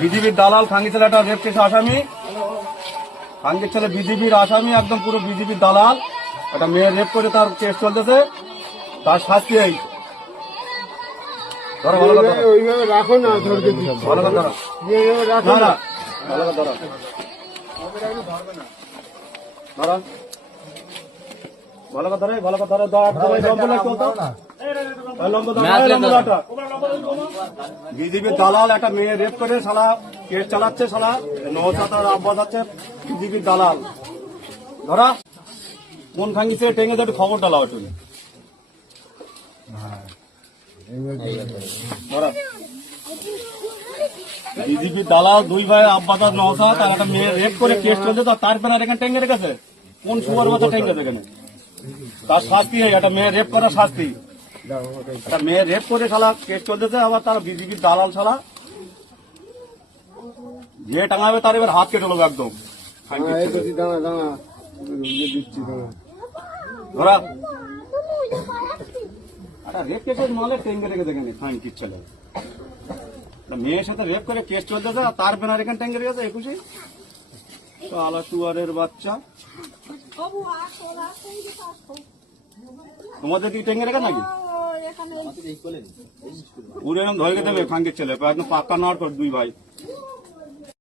বিজেপির দালাল খাঙ্গি ছেলে একটা রেপ কেস আসামি, খাঙ্গির ছেলে বিজেপির আসামি, একদম পুরো বিজেপির দালাল। একটা মেয়ে রেপ করে তার কেস চলতেছে, তার শাস্তি এই। ধরো ভালো কথা, ওইভাবে রাখো না, ভালো কথা ধরো, রাখো না না। না ভালো কথা ধরো, ধরো ভালো কথা ধরে, ভালো কথা ধরো, বিজেপির দালাল একটা মেয়ে রেপ করে শালা কেস চালাচ্ছে, শালা নৌসাতার আব্বাস আছে বিজেপির দালাল। ধরা কোন খাঙ্গিছে টেঙ্গে একটু খবর ডালাও একটু। ধরা বিজেপির দালাল দুই ভাই আব্বাস আর নৌসাদ, আর একটা মেয়ে রেপ করে কেস চলছে, তার পেনার এখানে টেঙ্গে রেখেছে। কোন সুয়ার বছর টেঙ্গেছে এখানে? তার শাস্তি নেই, একটা মেয়ে রেপ করার শাস্তি। একটা মেয়ে রেপ করে শালা কেস চলতেছে, আবার তার বিজেপির দালাল শালা যে টাঙাবে তার এবার হাত কেটে নেবো একদম। ধরা একটা রেপ কেসের মালে টেঙ্গে রেখেছে এখানে খাঙ্কির ছেলে। মেয়ের সাথে রেপ করে কেস চলতেছে, আর তার বেনার এখানে টেঙ্গে রেখেছে 21। তো আলা সুয়ারের বাচ্চা, তোমাদের কি টেঙ্গে রেখে নাকি? পুরো এরকম ধরে দেবে খাঙ্কির ছেলে, একদম পাক্কা নড় করে দুই ভাই।